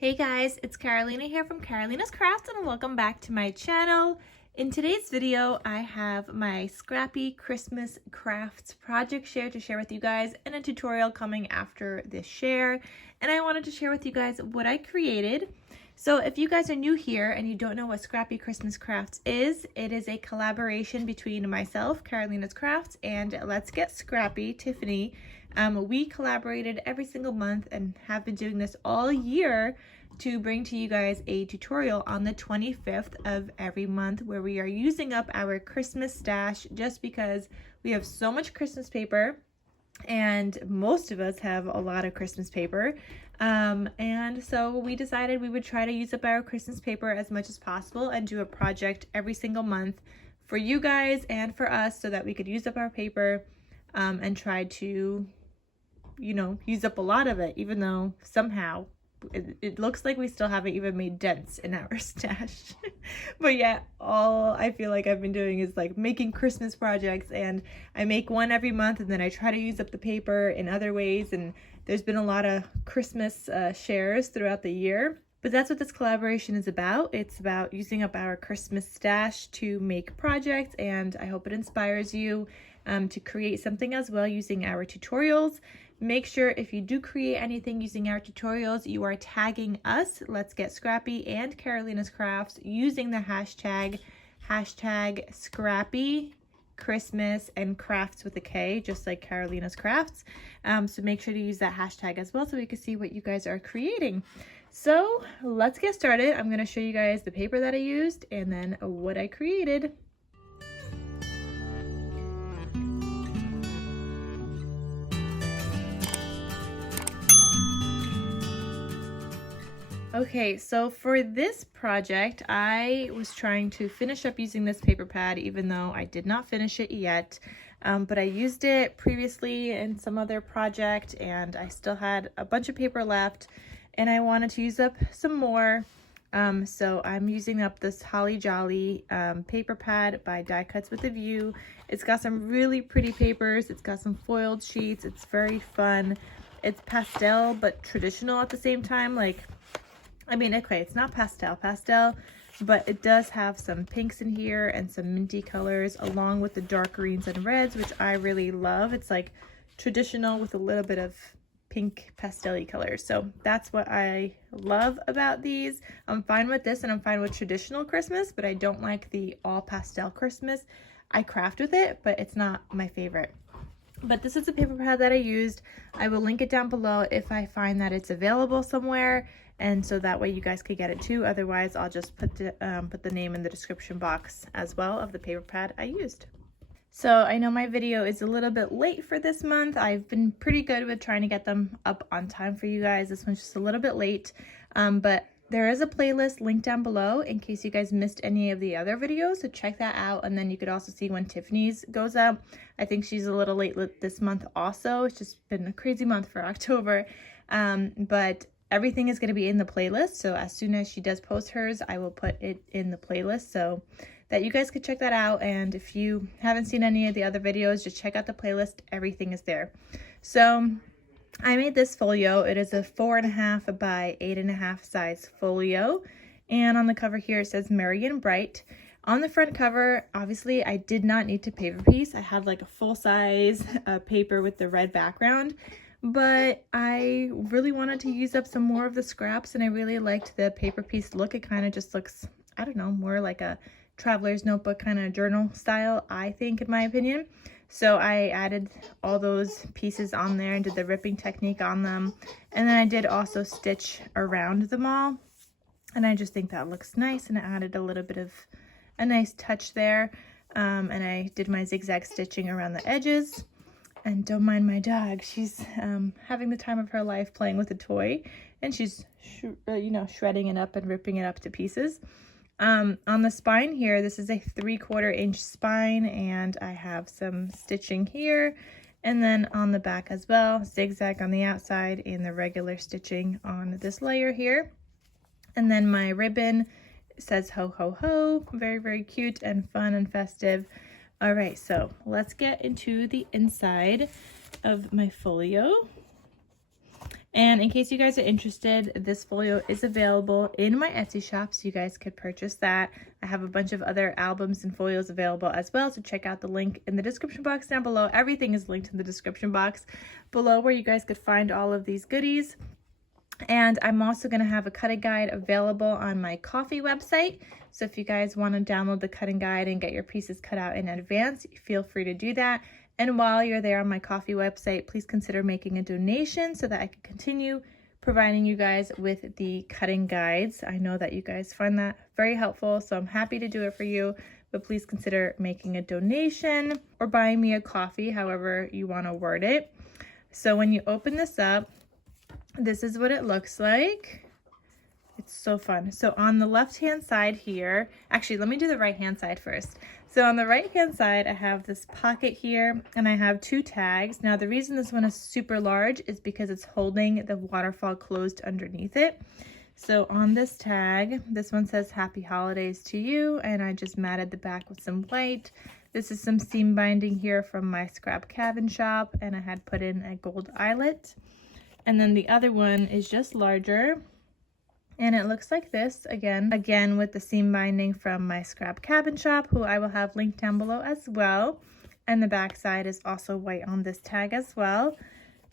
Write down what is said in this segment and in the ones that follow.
Hey guys, it's Carolina here from KarolinasKrafts and welcome back to my channel. In today's video, I have my Scrappy Christmas crafts project share to share with you guys and a tutorial coming after this share. And I wanted to share with you guys what I created. So if you guys are new here and you don't know what Scrappy Christmas Crafts is, it is a collaboration between myself, KarolinasKrafts, and Let's Get Scrappy, Tiffany. We collaborated every single month and have been doing this all year to bring to you guys a tutorial on the 25th of every month where we are using up our Christmas stash just because we have so much Christmas paper and most of us have a lot of Christmas paper. And so we decided we would try to use up our Christmas paper as much as possible and do a project every single month for you guys and for us so that we could use up our paper and try to, you know, use up a lot of it, even though somehow it looks like we still haven't even made dents in our stash. But yeah, all I feel like I've been doing is like making Christmas projects, and I make one every month and then I try to use up the paper in other ways, and there's been a lot of Christmas shares throughout the year. But that's what this collaboration is about. It's about using up our Christmas stash to make projects, and I hope it inspires you to create something as well using our tutorials. Make sure if you do create anything using our tutorials, you are tagging us, Let's Get Scrappy and KarolinasKrafts, using the hashtag Scrappy Christmas and Krafts with a K, just like KarolinasKrafts. So make sure to use that hashtag as well so we can see what you guys are creating. So let's get started. I'm going to show you guys the paper that I used and then what I created. Okay, so for this project, I was trying to finish up using this paper pad, even though I did not finish it yet. But I used it previously in some other project, and I still had a bunch of paper left, and I wanted to use up some more. So I'm using up this Holly Jolly paper pad by Die Cuts with a View. It's got some really pretty papers. It's got some foiled sheets. It's very fun. It's pastel, but traditional at the same time. Okay, it's not pastel, but it does have some pinks in here and some minty colors along with the dark greens and reds, which I really love. It's like traditional with a little bit of pink pastel-y colors. So that's what I love about these. I'm fine with this and I'm fine with traditional Christmas, but I don't like the all pastel Christmas. I craft with it, but it's not my favorite. But this is a paper pad that I used. I will link it down below if I find that it's available somewhere, and so that way you guys could get it too. Otherwise, I'll just put the name in the description box as well of the paper pad I used. So I know my video is a little bit late for this month. I've been pretty good with trying to get them up on time for you guys. This one's just a little bit late, but there is a playlist linked down below in case you guys missed any of the other videos, so check that out. And then you could also see when Tiffany's goes up. I think she's a little late this month also. It's just been a crazy month for October, but everything is going to be in the playlist. So as soon as she does post hers, I will put it in the playlist so that you guys could check that out. And if you haven't seen any of the other videos, just check out the playlist. Everything is there. So I made this folio. It is a 4.5 by 8.5 size folio, and on the cover here it says Merry and Bright. On the front cover, obviously I did not need to paper piece. I had like a full size paper with the red background, but I really wanted to use up some more of the scraps, and I really liked the paper piece look. It kind of just looks, I don't know, more like a traveler's notebook kind of journal style, I think, in my opinion. So I added all those pieces on there and did the ripping technique on them. And then I did also stitch around them all. And I just think that looks nice, and it added a little bit of a nice touch there. And I did my zigzag stitching around the edges. And don't mind my dog. She's having the time of her life playing with a toy. And she's, shredding it up and ripping it up to pieces. On the spine here, this is a 3/4 inch spine, and I have some stitching here, and then on the back as well, zigzag on the outside and the regular stitching on this layer here. And then my ribbon says ho ho ho, very, very cute and fun and festive. All right, so let's get into the inside of my folio. And in case you guys are interested, this folio is available in my Etsy shop, so you guys could purchase that. I have a bunch of other albums and folios available as well, so check out the link in the description box down below. Everything is linked in the description box below where you guys could find all of these goodies. And I'm also going to have a cutting guide available on my Ko-fi website. So if you guys want to download the cutting guide and get your pieces cut out in advance, feel free to do that. And while you're there on my Ko-fi website, please consider making a donation so that I can continue providing you guys with the cutting guides. I know that you guys find that very helpful, so I'm happy to do it for you. But please consider making a donation or buying me a coffee, however you want to word it. So when you open this up, this is what it looks like. It's so fun. So on the left hand side here, actually let me do the right hand side first. So on the right hand side I have this pocket here and I have 2 tags. Now the reason this one is super large is because it's holding the waterfall closed underneath it. So on this tag, this one says Happy Holidays to you, and I just matted the back with some white. This is some seam binding here from my scrap cabin shop, and I had put in a gold eyelet. And then the other one is just larger, and it looks like this again with the seam binding from my scrap cabin shop, who I will have linked down below as well. And the back side is also white on this tag as well.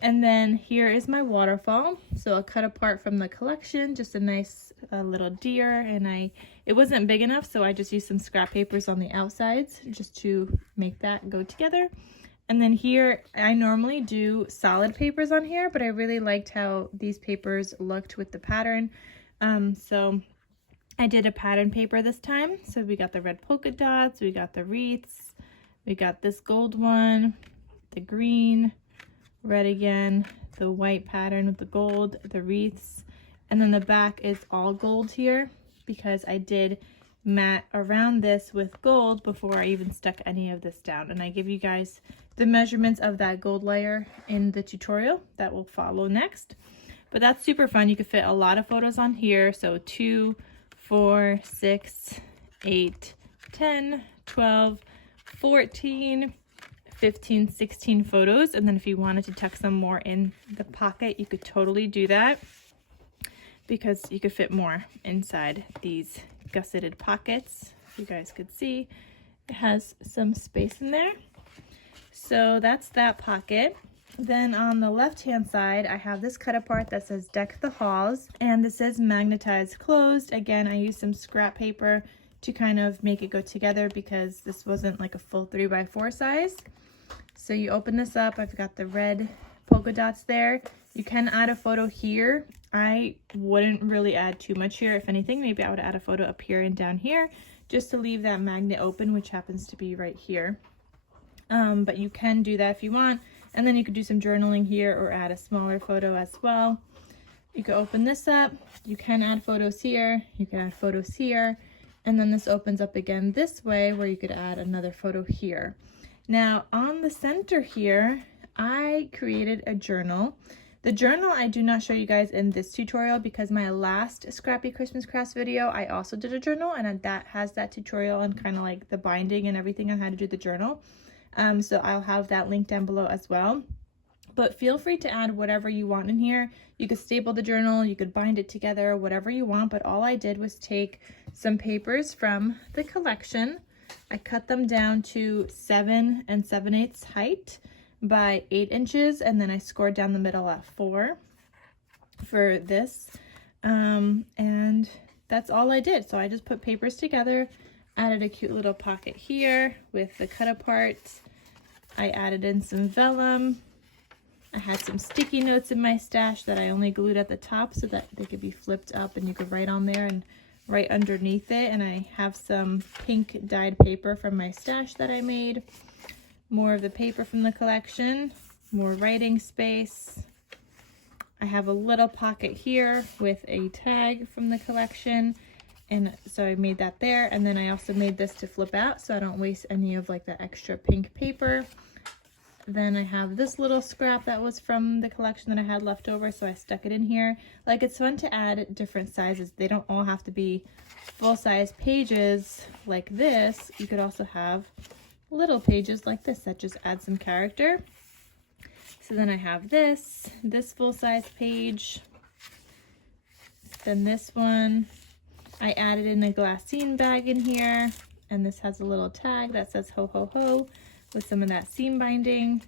And then here is my waterfall, so a cut apart from the collection, just a nice little deer, and it wasn't big enough, so I just used some scrap papers on the outsides just to make that go together. And then here, I normally do solid papers on here, but I really liked how these papers looked with the pattern. So I did a pattern paper this time. So we got the red polka dots, we got the wreaths, we got this gold one, the green, red again, the white pattern with the gold, the wreaths, and then the back is all gold here because I did mat around this with gold before I even stuck any of this down. And I give you guys the measurements of that gold layer in the tutorial that will follow next. But that's super fun. You could fit a lot of photos on here. So 2, 4, 6, 8, 10, 12, 14, 15, 16 photos. And then if you wanted to tuck some more in the pocket, you could totally do that because you could fit more inside these gusseted pockets. You guys could see it has some space in there. So that's that pocket. Then on the left hand side, I have this cut apart that says Deck the Halls, and this says magnetized closed. Again, I used some scrap paper to kind of make it go together because this wasn't like a full 3x4 size. So you open this up, I've got the red polka dots there. You can add a photo here. I wouldn't really add too much here. If anything, maybe I would add a photo up here and down here just to leave that magnet open, which happens to be right here. But you can do that if you want. And then you could do some journaling here or add a smaller photo as well. You could open this up. You can add photos here. You can add photos here. And then this opens up again this way where you could add another photo here. Now on the center here, I created a journal. The journal I do not show you guys in this tutorial because my last Scrappy Christmas Crafts video, I also did a journal, and that has that tutorial and kind of like the binding and everything on how to do the journal. So I'll have that link down below as well. But feel free to add whatever you want in here. You could staple the journal, you could bind it together, whatever you want. But all I did was take some papers from the collection. I cut them down to 7 7/8 height by 8 inches, and then I scored down the middle at 4 for this. And that's all I did. So I just put papers together, added a cute little pocket here with the cut apart. I added in some vellum. I had some sticky notes in my stash that I only glued at the top so that they could be flipped up and you could write on there and write underneath it. And I have some pink dyed paper from my stash that I made. More of the paper from the collection, more writing space. I have a little pocket here with a tag from the collection, and so I made that there. And then I also made this to flip out so I don't waste any of like the extra pink paper. Then I have this little scrap that was from the collection that I had left over, so I stuck it in here. Like, it's fun to add different sizes. They don't all have to be full-size pages like this. You could also have little pages like this that just add some character. So then I have this full-size page. Then this one, I added in a glassine bag in here, and this has a little tag that says ho ho ho with some of that seam binding.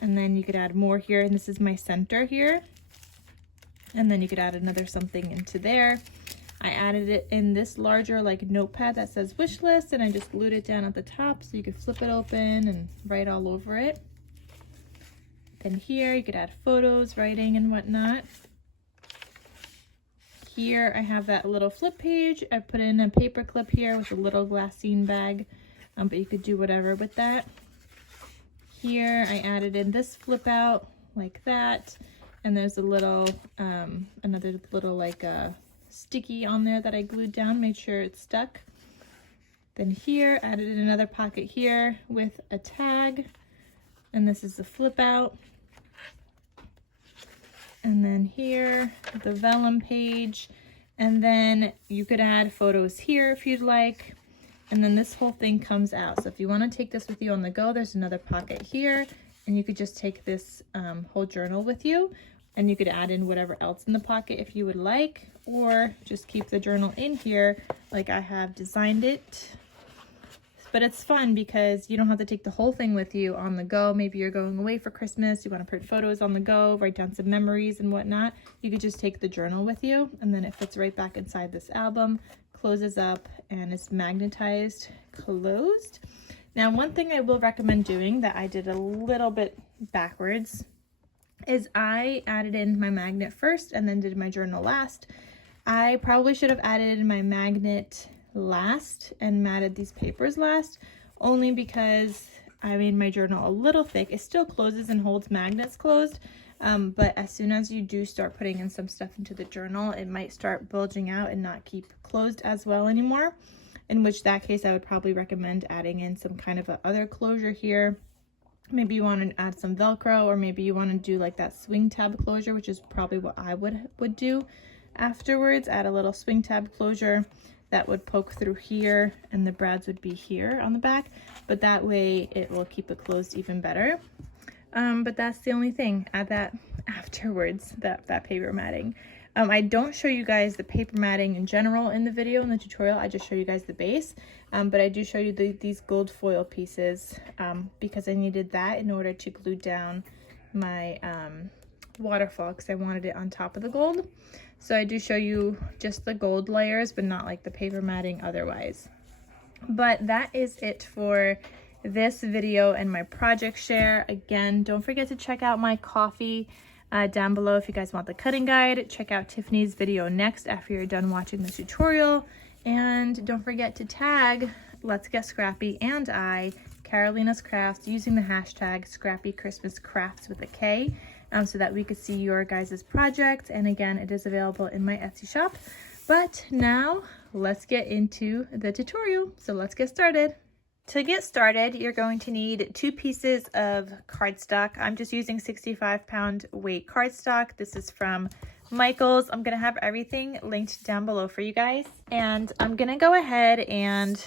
And then you could add more here, and this is my center here. And then you could add another something into there. I added it in this larger like notepad that says wish list, and I just glued it down at the top so you could flip it open and write all over it. Then here you could add photos, writing, and whatnot. Here I have that little flip page. I put in a paper clip here with a little glassine bag, but you could do whatever with that. Here I added in this flip out like that, and there's a little, another little like sticky on there that I glued down, made sure it's stuck. Then here, added in another pocket here with a tag, and this is the flip out. And then here, the vellum page, and then you could add photos here if you'd like. And then this whole thing comes out. So if you want to take this with you on the go, there's another pocket here, and you could just take this whole journal with you, and you could add in whatever else in the pocket if you would like, or just keep the journal in here like I have designed it. But it's fun because you don't have to take the whole thing with you on the go. Maybe you're going away for Christmas, you want to print photos on the go, write down some memories and whatnot. You could just take the journal with you, and then it fits right back inside this album, closes up, and it's magnetized closed. Now, one thing I will recommend doing that I did a little bit backwards is I added in my magnet first and then did my journal last. I probably should have added in my magnet last and matted these papers last, only because I made my journal a little thick. It still closes and holds magnets closed, but as soon as you do start putting in some stuff into the journal, it might start bulging out and not keep closed as well anymore, in which that case I would probably recommend adding in some kind of a other closure here. Maybe you want to add some Velcro, or maybe you want to do like that swing tab closure, which is probably what I would do afterwards. Add a little swing tab closure that would poke through here, and the brads would be here on the back, but that way it will keep it closed even better. But that's the only thing. Add that afterwards, that paper matting. I don't show you guys the paper matting in general in the video, in the tutorial. I just show you guys the base, but I do show you these gold foil pieces because I needed that in order to glue down my waterfall, because I wanted it on top of the gold. So I do show you just the gold layers, but not like the paper matting otherwise. But that is it for this video and my project share. Again, don't forget to check out my coffee down below if you guys want the cutting guide. Check out Tiffany's video next after you're done watching the tutorial. And don't forget to tag Let's Get Scrappy and KarolinasKrafts, using the hashtag Scrappy Christmas Crafts with a K. So that we could see your guys' project. And again, it is available in my Etsy shop. But now let's get into the tutorial. So let's get started. To get started, you're going to need 2 pieces of cardstock. I'm just using 65-pound weight cardstock. This is from Michael's. I'm going to have everything linked down below for you guys. And I'm going to go ahead and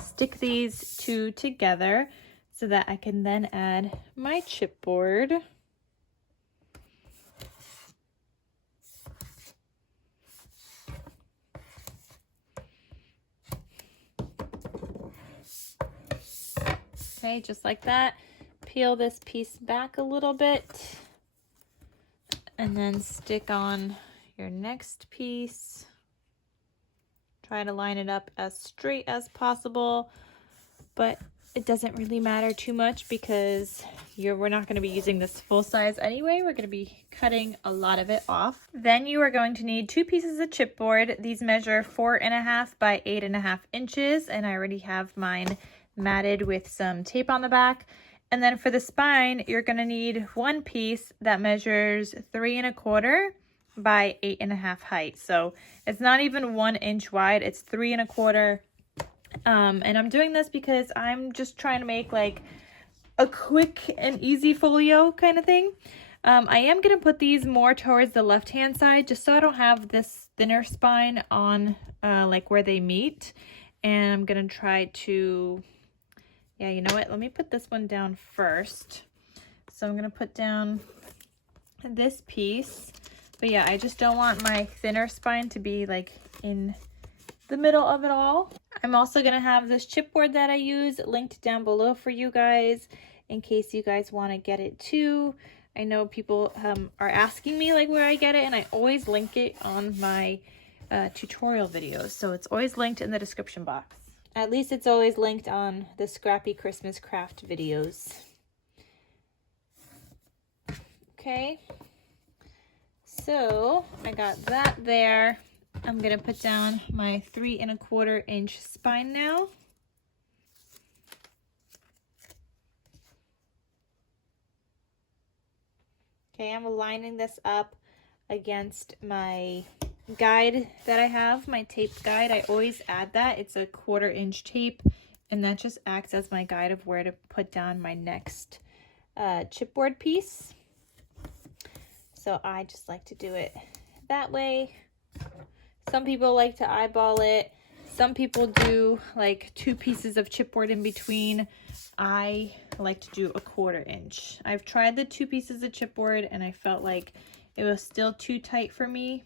stick these 2 together so that I can then add my chipboard. Okay, just like that. Peel this piece back a little bit and then stick on your next piece. Try to line it up as straight as possible, but it doesn't really matter too much because we're not going to be using this full size anyway. We're going to be cutting a lot of it off. Then you are going to need 2 pieces of chipboard. These measure 4.5 by 8.5 inches, and I already have mine matted with some tape on the back. And then for the spine, you're going to need 1 piece that measures 3.25 by 8.5 height. So it's not even 1 inch wide, it's 3.25. And I'm doing this because I'm just trying to make like a quick and easy folio kind of thing. I am going to put these more towards the left hand side just so I don't have this thinner spine on like where they meet. And I'm going to try to, yeah, you know what? Let me put this one down first. So So I'm gonna put down this piece. But yeah, I just don't want my thinner spine to be like in the middle of it all. I'm also gonna have this chipboard that I use linked down below for you guys in case you guys want to get it too. I know people are asking me like where I get it, and I always link it on my tutorial videos, so it's always linked in the description box. At least it's always linked on the Scrappy Christmas craft videos. Okay, so I got that there. I'm gonna put down my 3 1/4 inch spine now. Okay, I'm lining this up against my guide that I have, my tape guide. I always add that. It's a 1/4 inch tape, and that just acts as my guide of where to put down my next chipboard piece. So I just like to do it that way. Some people like to eyeball it. Some people do like 2 pieces of chipboard in between. I like to do a 1/4 inch. I've tried the 2 pieces of chipboard and I felt like it was still too tight for me.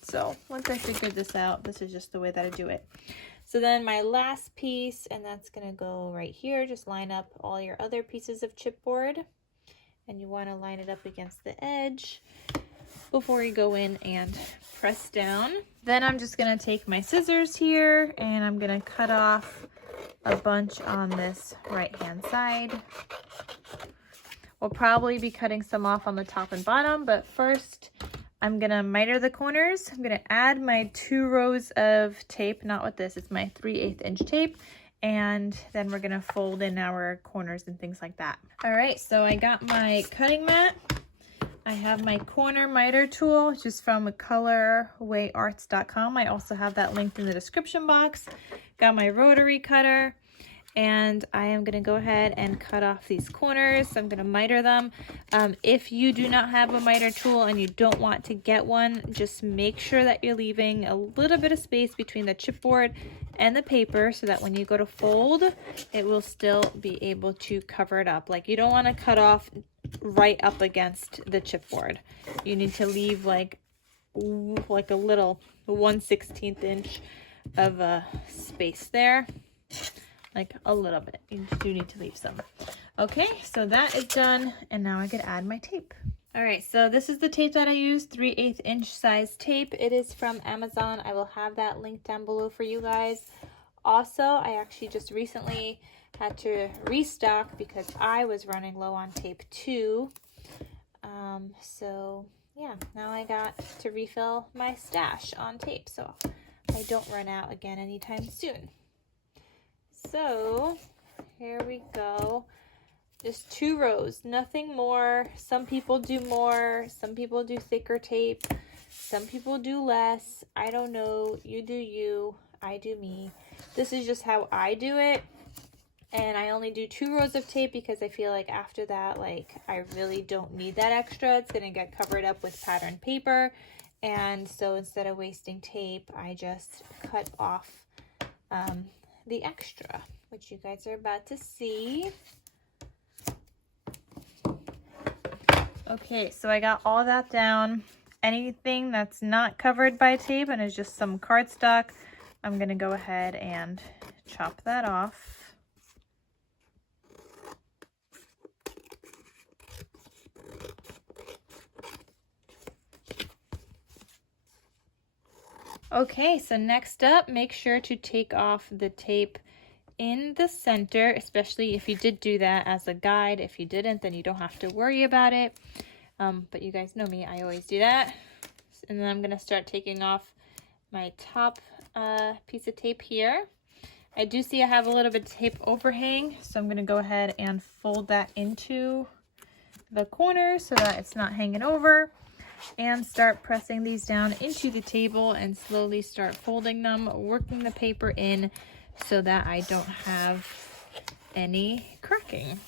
So once I figured this out, this is just the way that I do it. So then my last piece, and that's gonna go right here, just line up all your other pieces of chipboard. And you wanna line it up against the edge before you go in and press down. Then I'm just gonna take my scissors here and I'm gonna cut off a bunch on this right hand side. We'll probably be cutting some off on the top and bottom, but first I'm gonna miter the corners. I'm gonna add my 2 rows of tape, not with this, it's my 3/8 inch tape, and then we're gonna fold in our corners and things like that. All right, so I got my cutting mat. I have my corner miter tool, just from colorwayarts.com. I also have that linked in the description box. Got my rotary cutter, and I am gonna go ahead and cut off these corners. So I'm gonna miter them. If you do not have a miter tool and you don't want to get one, just make sure that you're leaving a little bit of space between the chipboard and the paper so that when you go to fold, it will still be able to cover it up. Like, you don't wanna cut off right up against the chipboard. You need to leave like a little 1/16 inch of a space there, like a little bit. You do need to leave some. Okay, so that is done, and now I could add my tape. All right, so this is the tape that I use, 3/8 inch size tape. It is from Amazon. I will have that linked down below for you guys. Also, I actually just recently had to restock because I was running low on tape too. So yeah, now I got to refill my stash on tape so I don't run out again anytime soon. So here we go. Just 2 rows, nothing more. Some people do more, some people do thicker tape, some people do less. I don't know, you do you, I do me. This is just how I do it. And I only do 2 rows of tape because I feel like after that, like, I really don't need that extra. It's gonna get covered up with patterned paper. And so instead of wasting tape, I just cut off the extra, which you guys are about to see. Okay, so I got all that down. Anything that's not covered by tape and is just some cardstock, I'm gonna go ahead and chop that off. Okay, so next up, make sure to take off the tape in the center, especially if you did do that as a guide. If you didn't, then you don't have to worry about it. But you guys know me, I always do that. And then I'm gonna start taking off my top piece of tape here. I do see I have a little bit of tape overhang, so I'm gonna go ahead and fold that into the corner so that it's not hanging over, and start pressing these down into the table and slowly start folding them, working the paper in so that I don't have any cracking.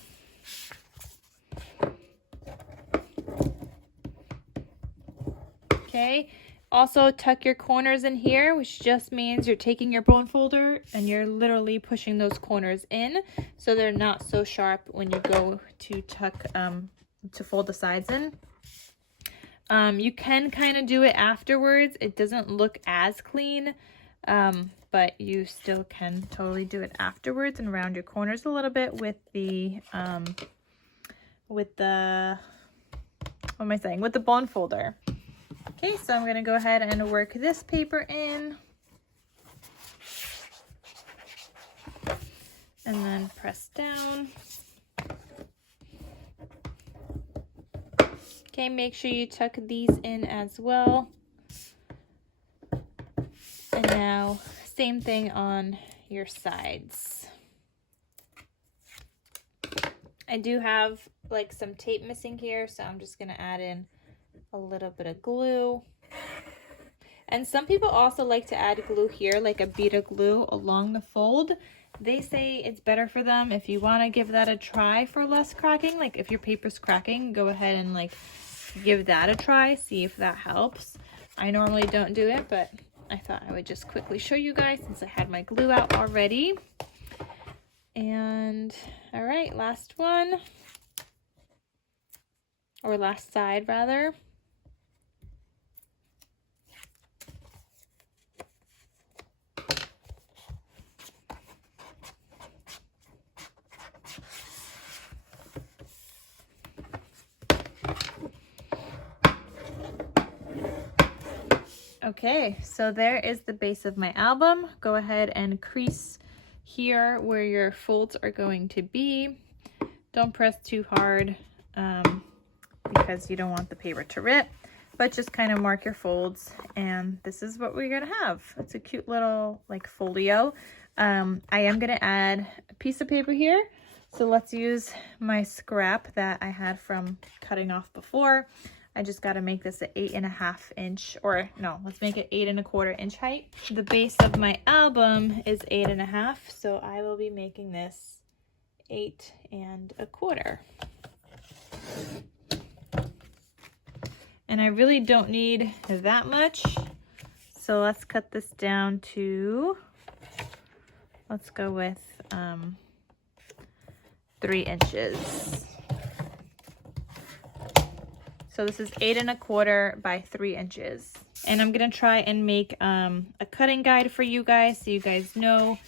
Okay, also tuck your corners in here, which just means you're taking your bone folder and you're literally pushing those corners in so they're not so sharp when you go to tuck, to fold the sides in. You can kind of do it afterwards. It doesn't look as clean, but you still can totally do it afterwards and round your corners a little bit with the, what am I saying? With the bone folder. Okay, so I'm going to go ahead and work this paper in. And then press down. Okay, make sure you tuck these in as well. And now, same thing on your sides. I do have like some tape missing here, so I'm just going to add in a little bit of glue. And some people also like to add glue here, like a bead of glue along the fold. They say it's better for them. If you want to give that a try for less cracking, like if your paper's cracking, go ahead and like give that a try, see if that helps. I normally don't do it, but I thought I would just quickly show you guys since I had my glue out already. And all right, last one, or last side rather. Okay, so there is the base of my album. Go ahead and crease here where your folds are going to be. Don't press too hard because you don't want the paper to rip, but just kind of mark your folds, and this is what we're gonna have. It's a cute little like folio. I am gonna add a piece of paper here, so let's use my scrap that I had from cutting off before. I just got to make this an 8.5 inch, or no, let's make it 8.25 inch height. The base of my album is 8.5, so I will be making this 8.25. And I really don't need that much, so let's cut this down to, let's go with 3 inches. So this is 8.25 by 3 inches. And I'm gonna try and make a cutting guide for you guys so you guys know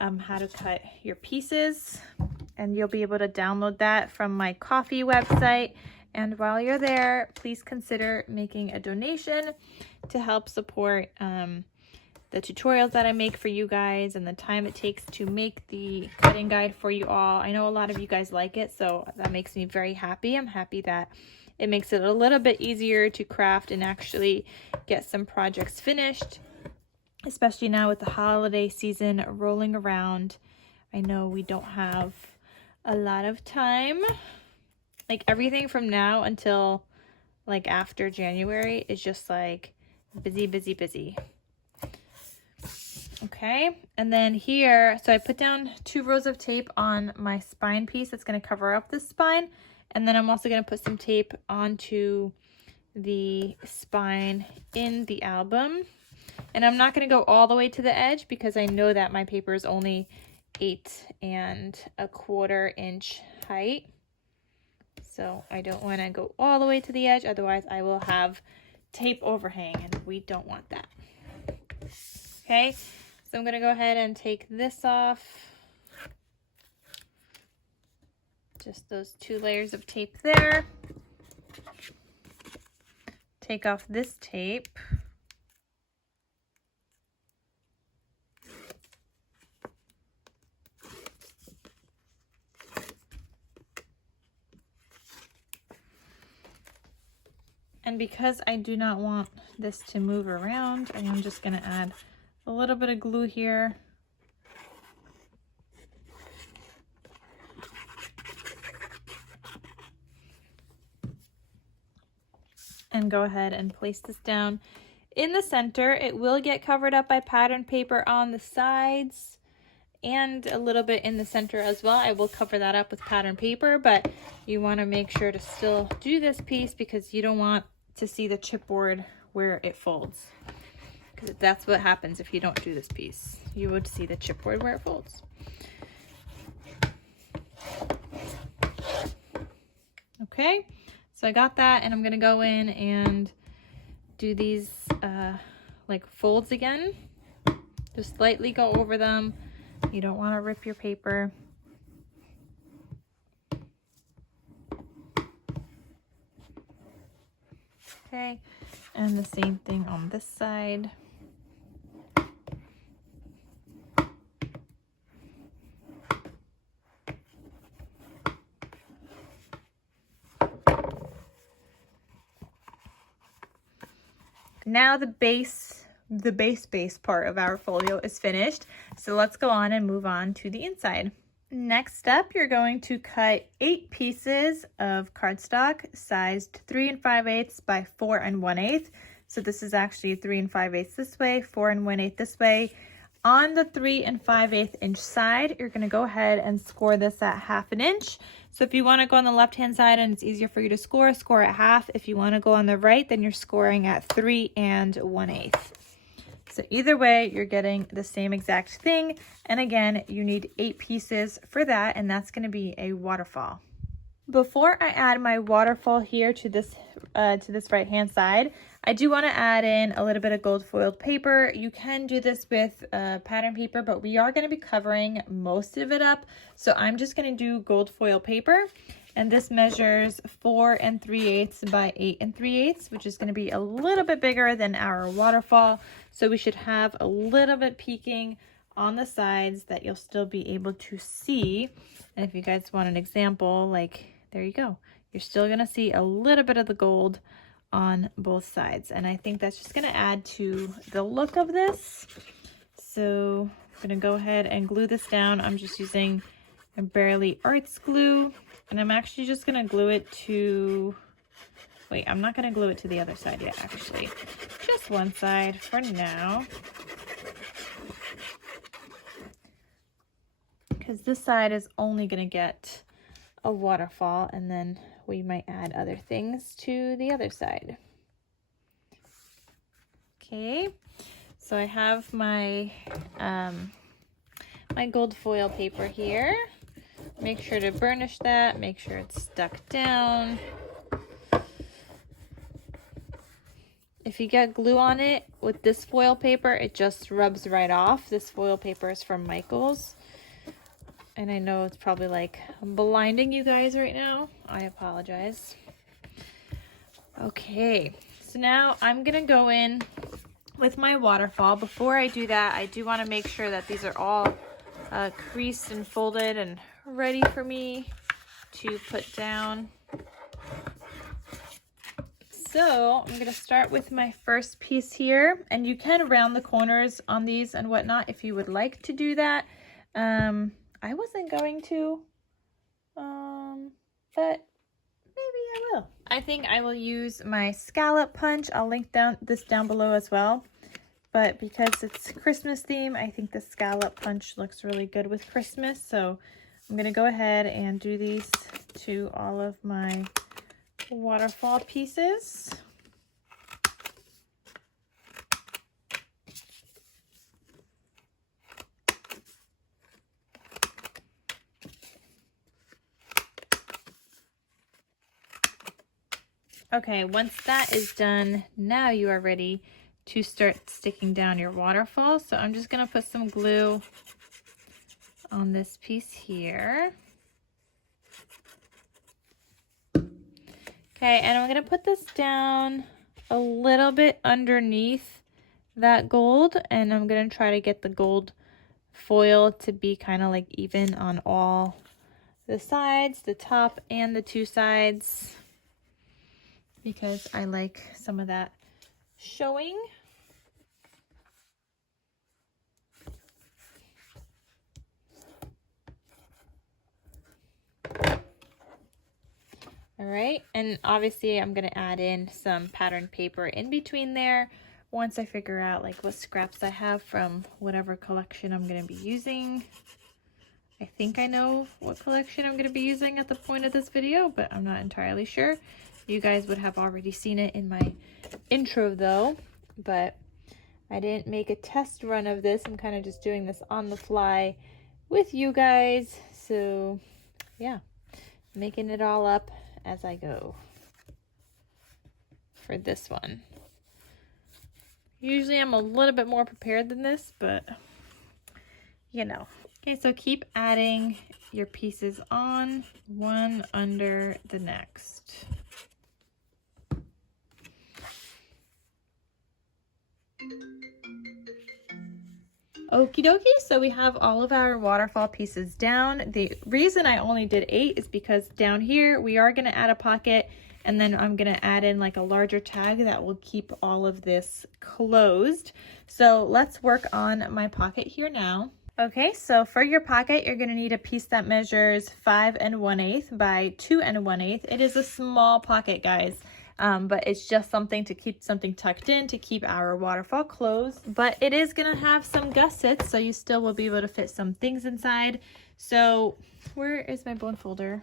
how to cut your pieces. And you'll be able to download that from my Ko-fi website. And while you're there, please consider making a donation to help support the tutorials that I make for you guys and the time it takes to make the cutting guide for you all. I know a lot of you guys like it, so that makes me very happy. I'm happy that it makes it a little bit easier to craft and actually get some projects finished, especially now with the holiday season rolling around. I know we don't have a lot of time. Like everything from now until like after January is just like busy, busy, busy. Okay, and then here, so I put down 2 rows of tape on my spine piece that's going to cover up this spine. And then I'm also going to put some tape onto the spine in the album. And I'm not going to go all the way to the edge because I know that my paper is only 8.25 inch height. So I don't want to go all the way to the edge, otherwise I will have tape overhang and we don't want that. Okay, so I'm going to go ahead and take this off. Just those 2 layers of tape there. Take off this tape. And because I do not want this to move around, I am just going to add a little bit of glue here. And go ahead and place this down in the center. It will get covered up by pattern paper on the sides and a little bit in the center as well. I will cover that up with pattern paper, but you want to make sure to still do this piece because you don't want to see the chipboard where it folds. Because that's what happens if you don't do this piece. You would see the chipboard where it folds. Okay, so I got that, and I'm gonna go in and do these like folds again. Just lightly go over them. You don't want to rip your paper. Okay, and the same thing on this side. Now the base part of our folio is finished. So let's go on and move on to the inside. Next up, you're going to cut 8 pieces of cardstock sized 3 5/8 by 4 1/8. So this is actually 3 5/8 this way, 4 1/8 this way. On the 3 5/8 inch side, you're going to go ahead and score this at 1/2 inch. So if you want to go on the left hand side and it's easier for you to score at 1/2. If you want to go on the right, then you're scoring at 3 1/8. So either way, you're getting the same exact thing. And again, you need 8 pieces for that, and that's going to be a waterfall. Before I add my waterfall here to this right hand side, I do want to add in a little bit of gold foiled paper. You can do this with pattern paper, but we are going to be covering most of it up. So I'm just going to do gold foil paper. And this measures 4 3/8 by 8 3/8, which is going to be a little bit bigger than our waterfall. So we should have a little bit peeking on the sides that you'll still be able to see. And if you guys want an example, like, there you go. You're still going to see a little bit of the gold on both sides. And I think that's just going to add to the look of this. So I'm going to go ahead and glue this down. I'm just using a Barely Arts glue. And I'm actually just going to glue it to, wait, I'm not going to glue it to the other side yet, actually. Just one side for now. Because this side is only going to get a waterfall, and then we might add other things to the other side. Okay, so I have my, my gold foil paper here. Make sure to burnish that, make sure it's stuck down. If you get glue on it with this foil paper, it just rubs right off. This foil paper is from Michael's. And I know it's probably like blinding you guys right now. I apologize. Okay, so now I'm gonna go in with my waterfall. Before I do that, I do want to make sure that these are all creased and folded and ready for me to put down. So I'm going to start with my first piece here, and you can round the corners on these and whatnot if you would like to do that. I wasn't going to, but maybe I will. I think I will use my scallop punch. I'll link this down below as well. But because it's Christmas theme, I think the scallop punch looks really good with Christmas. So I'm going to go ahead and do these to all of my waterfall pieces. Okay, once that is done, now you are ready to start sticking down your waterfall. So I'm just going to put some glue on this piece here. Okay, and I'm going to put this down a little bit underneath that gold, and I'm going to try to get the gold foil to be kind of like even on all the sides, the top and the 2 sides, because I like some of that showing. All right, and obviously I'm going to add in some pattern paper in between there once I figure out like what scraps I have from whatever collection I'm going to be using. I think I know what collection I'm going to be using at the point of this video, but I'm not entirely sure. You guys would have already seen it in my intro though, but I didn't make a test run of this. I'm kind of just doing this on the fly with you guys. So yeah, making it all up as I go for this one. Usually I'm a little bit more prepared than this, but you know. Okay, so keep adding your pieces on, one under the next. Okie dokie, so we have all of our waterfall pieces down. The reason I only did 8 is because down here we are going to add a pocket, and then I'm going to add in like a larger tag that will keep all of this closed. So let's work on my pocket here now. Okay, so for your pocket, you're going to need a piece that measures 5 1/8 by 2 1/8. It is a small pocket, guys. But it's just something to keep something tucked in to keep our waterfall closed. But it is going to have some gussets, so you still will be able to fit some things inside. So where is my bone folder?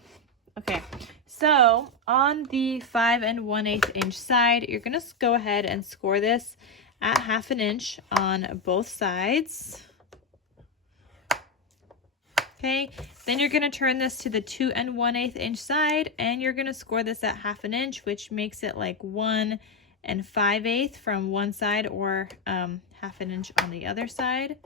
Okay, so on the 5 1/8 inch side, you're going to go ahead and score this at 1/2 inch on both sides. Okay, then you're going to turn this to the 2 1/8 inch side, and you're going to score this at 1/2 inch, which makes it like 1 5/8 from one side, or 1/2 inch on the other side.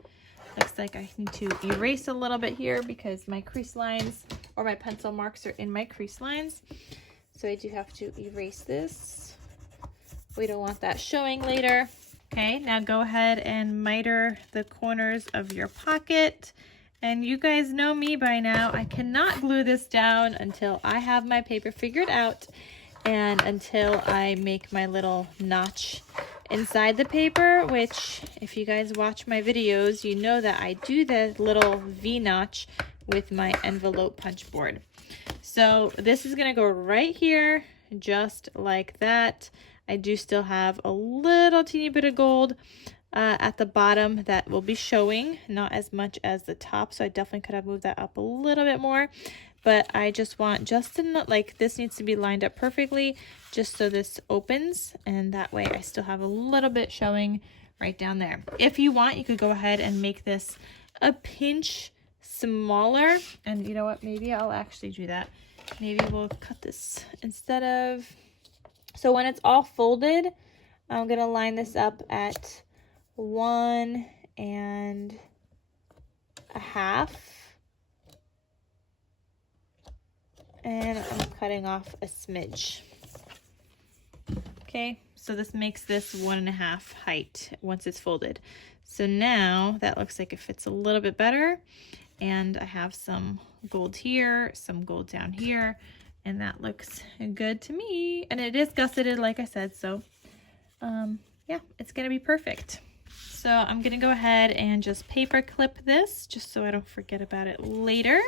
Looks like I need to erase a little bit here because my crease lines or my pencil marks are in my crease lines. So I do have to erase this. We don't want that showing later. Okay, now go ahead and miter the corners of your pocket. And you guys know me by now, I cannot glue this down until I have my paper figured out and until I make my little notch inside the paper, which if you guys watch my videos, you know that I do the little V notch with my envelope punch board. So this is going to go right here, just like that. I do still have a little teeny bit of gold at the bottom that will be showing, not as much as the top, so I definitely could have moved that up a little bit more, but I just want just enough, like this needs to be lined up perfectly just so this opens, and that way I still have a little bit showing right down there. If you want, you could go ahead and make this a pinch smaller, and you know what, maybe I'll actually do that. Maybe we'll cut this instead of, so when it's all folded, I'm gonna line this up at 1 1/2, and I'm cutting off a smidge. Okay, so this makes this 1 1/2 height once it's folded. So now that looks like it fits a little bit better, and I have some gold here, some gold down here, and that looks good to me. And it is gusseted, like I said, so yeah, it's gonna be perfect. So I'm going to go ahead and just paper clip this just so I don't forget about it later.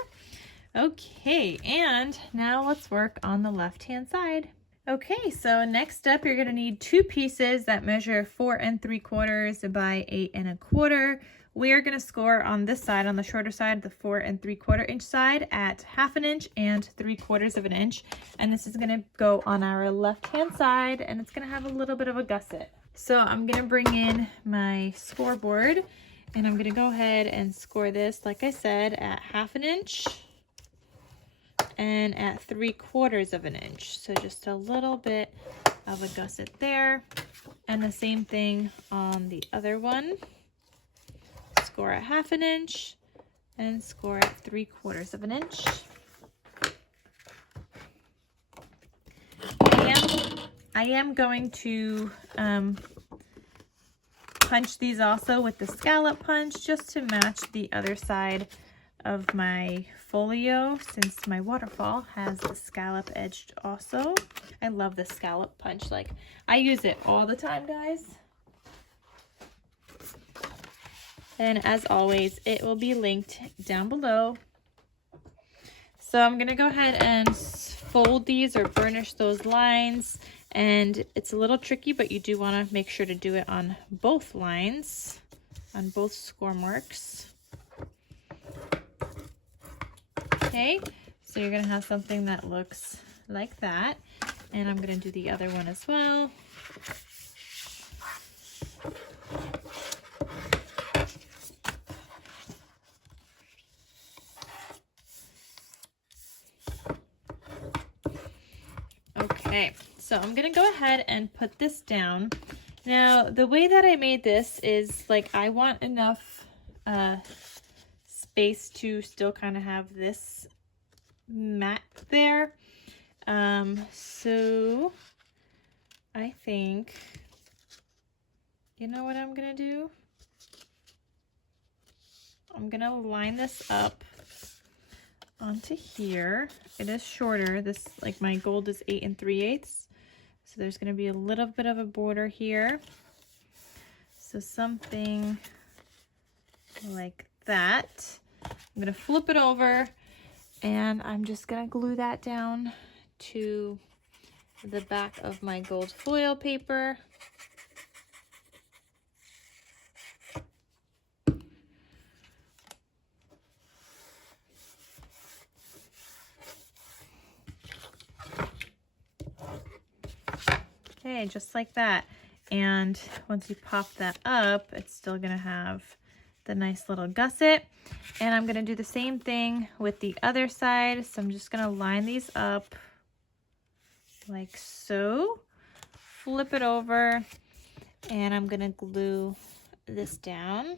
Okay, and now let's work on the left-hand side. Okay, so next up you're going to need 2 pieces that measure 4 3/4 by 8 1/4. We are going to score on this side, on the shorter side, the 4 3/4 inch side at 1/2 inch and 3/4 inch. And this is going to go on our left-hand side, and it's going to have a little bit of a gusset. So I'm going to bring in my scoreboard, and I'm going to go ahead and score this, like I said, at 1/2 inch and at 3/4 inch. So just a little bit of a gusset there. And the same thing on the other one. Score at 1/2 inch and score at 3/4 inch. I am going to punch these also with the scallop punch just to match the other side of my folio, since my waterfall has the scallop edged also. I love the scallop punch. Like, I use it all the time, guys. And as always, it will be linked down below. So I'm going to go ahead and fold these or burnish those lines. And it's a little tricky, but you do want to make sure to do it on both lines, on both score marks. Okay, so you're going to have something that looks like that. And I'm going to do the other one as well. Okay, so I'm gonna go ahead and put this down. Now, the way that I made this is like I want enough space to still kind of have this mat there. So I think, you know what I'm gonna do? I'm gonna line this up onto here. It is shorter. This, like, my gold is 8 3/8, so there's going to be a little bit of a border here, so something like that. I'm going to flip it over and I'm just going to glue that down to the back of my gold foil paper. Okay, just like that. And once you pop that up, it's still gonna have the nice little gusset. And I'm gonna do the same thing with the other side. So I'm just gonna line these up like so, flip it over, and I'm gonna glue this down.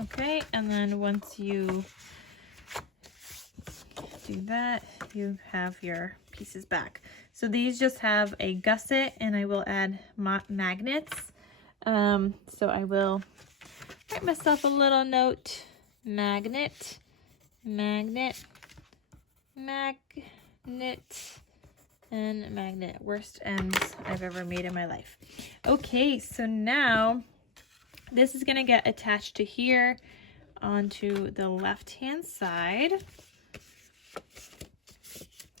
Okay, and then once you do that, you have your pieces back. So these just have a gusset, and I will add magnets. So I will write myself a little note: magnet, magnet, magnet, and magnet. Worst ends I've ever made in my life. Okay, so now this is going to get attached to here onto the left-hand side.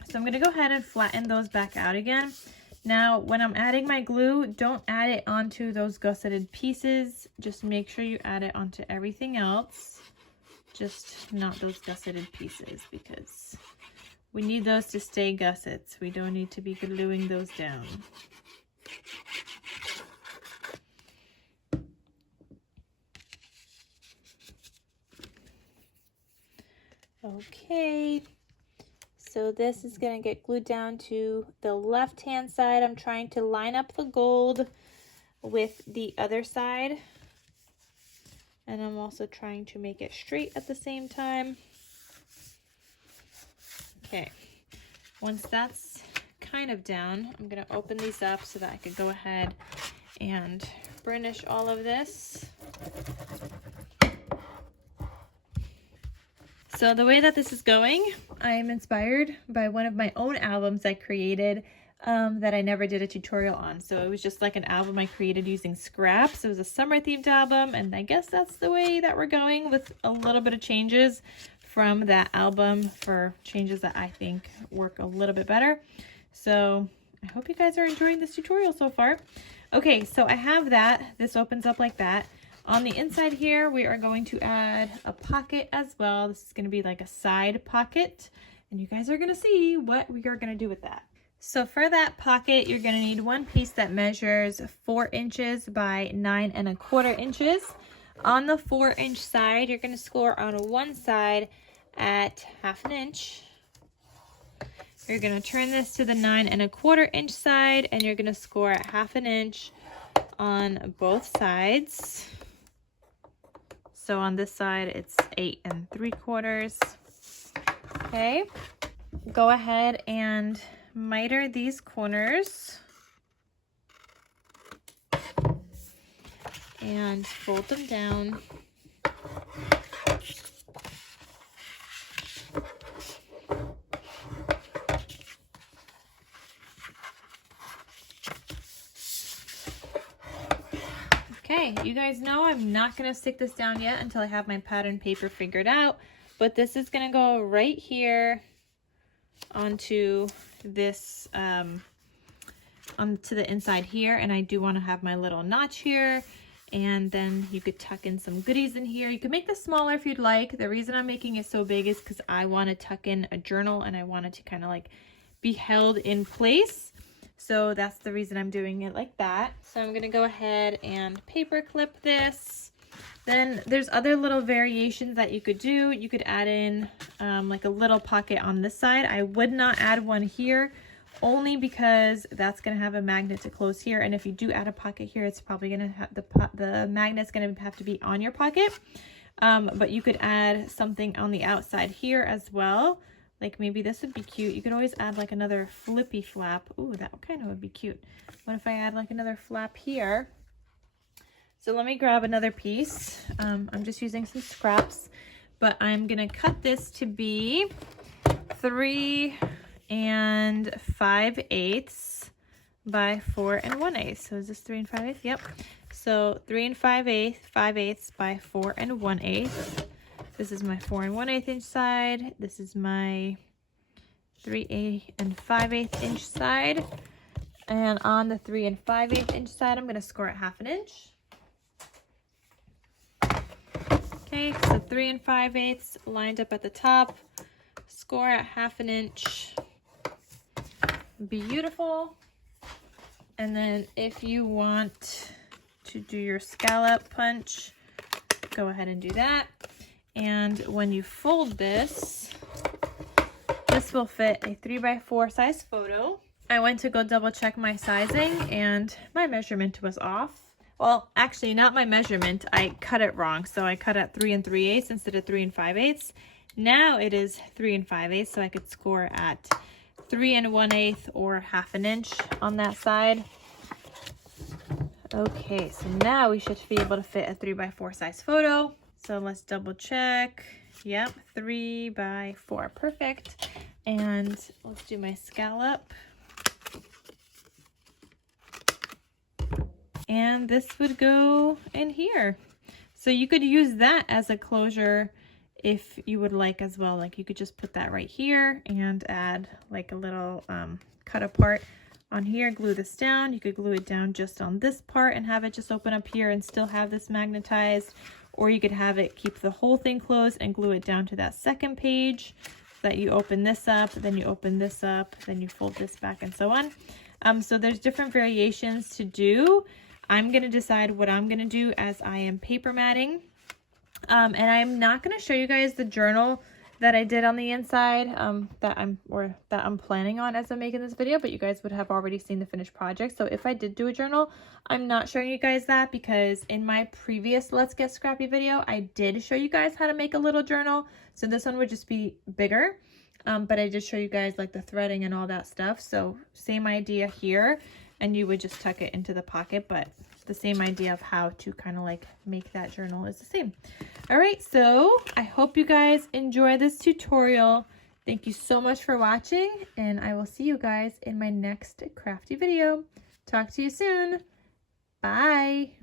So I'm going to go ahead and flatten those back out again. Now, when I'm adding my glue, don't add it onto those gusseted pieces. Just make sure you add it onto everything else. Just not those gusseted pieces, because we need those to stay gussets. We don't need to be gluing those down. Okay, so this is going to get glued down to the left-hand side. I'm trying to line up the gold with the other side, and I'm also trying to make it straight at the same time. Okay, once that's kind of down, I'm going to open these up so that I could go ahead and burnish all of this. So the way that this is going, I am inspired by one of my own albums I created that I never did a tutorial on. So it was just like an album I created using scraps. It was a summer themed album, and I guess that's the way that we're going, with a little bit of changes from that album for changes that I think work a little bit better. So I hope you guys are enjoying this tutorial so far. Okay, so I have that. This opens up like that. On the inside here, we are going to add a pocket as well. This is going to be like a side pocket, and you guys are going to see what we are going to do with that. So for that pocket, you're going to need one piece that measures 4 inches by 9 1/4 inches. On the 4-inch side, you're going to score on one side at 1/2 inch. You're going to turn this to the 9 1/4 inch side, and you're going to score at 1/2 inch on both sides. So on this side, it's 8 3/4. Okay, go ahead and miter these corners and fold them down. Okay, you guys know I'm not going to stick this down yet until I have my pattern paper figured out, but this is going to go right here onto this, onto the inside here, and I do want to have my little notch here, and then you could tuck in some goodies in here. You can make this smaller if you'd like. The reason I'm making it so big is because I want to tuck in a journal, and I want it to kind of like be held in place. So that's the reason I'm doing it like that. So I'm gonna go ahead and paper clip this. Then there's other little variations that you could do. You could add in like a little pocket on this side. I would not add one here, only because that's gonna have a magnet to close here. And if you do add a pocket here, it's probably gonna have the magnet's gonna have to be on your pocket. But you could add something on the outside here as well. Like maybe this would be cute. You could always add like another flippy flap. Ooh, that kind of would be cute. What if I add like another flap here? So let me grab another piece. I'm just using some scraps, but I'm gonna cut this to be 3 5/8 by 4 1/8. So is this 3 5/8? Yep. So 3 5/8 by 4 1/8. This is my 4 1/8 inch side. This is my 3 5/8 inch side. And on the 3 5/8 inch side, I'm going to score it 1/2 inch. Okay, so 3 5/8 lined up at the top. Score at 1/2 inch. Beautiful. And then if you want to do your scallop punch, go ahead and do that. And when you fold this, this will fit a 3 by 4 size photo. I went to go double check my sizing and my measurement was off. Well, actually not my measurement, I cut it wrong. So I cut at 3 3/8 instead of 3 5/8. Now it is 3 5/8, so I could score at 3 1/8 or 1/2 inch on that side. Okay, so now we should be able to fit a 3 by 4 size photo. So let's double check. Yep, 3 by 4, perfect. And let's do my scallop. And this would go in here. So you could use that as a closure if you would like as well. Like you could just put that right here and add like a little cut apart on here, glue this down. You could glue it down just on this part and have it just open up here and still have this magnetized. Or you could have it keep the whole thing closed and glue it down to that second page so that you open this up, then you open this up, then you fold this back and so on. So there's different variations to do. I'm going to decide what I'm going to do as I am paper matting. And I'm not going to show you guys the journal that I did on the inside that I'm planning on as I'm making this video, but you guys would have already seen the finished project. So if I did do a journal, I'm not showing you guys that because in my previous Let's Get Scrappy video, I did show you guys how to make a little journal. So this one would just be bigger, but I did show you guys like the threading and all that stuff. So same idea here, and you would just tuck it into the pocket, but the same idea of how to kind of like make that journal is the same. All right, so I hope you guys enjoy this tutorial. Thank you so much for watching, and I will see you guys in my next crafty video. Talk to you soon. Bye.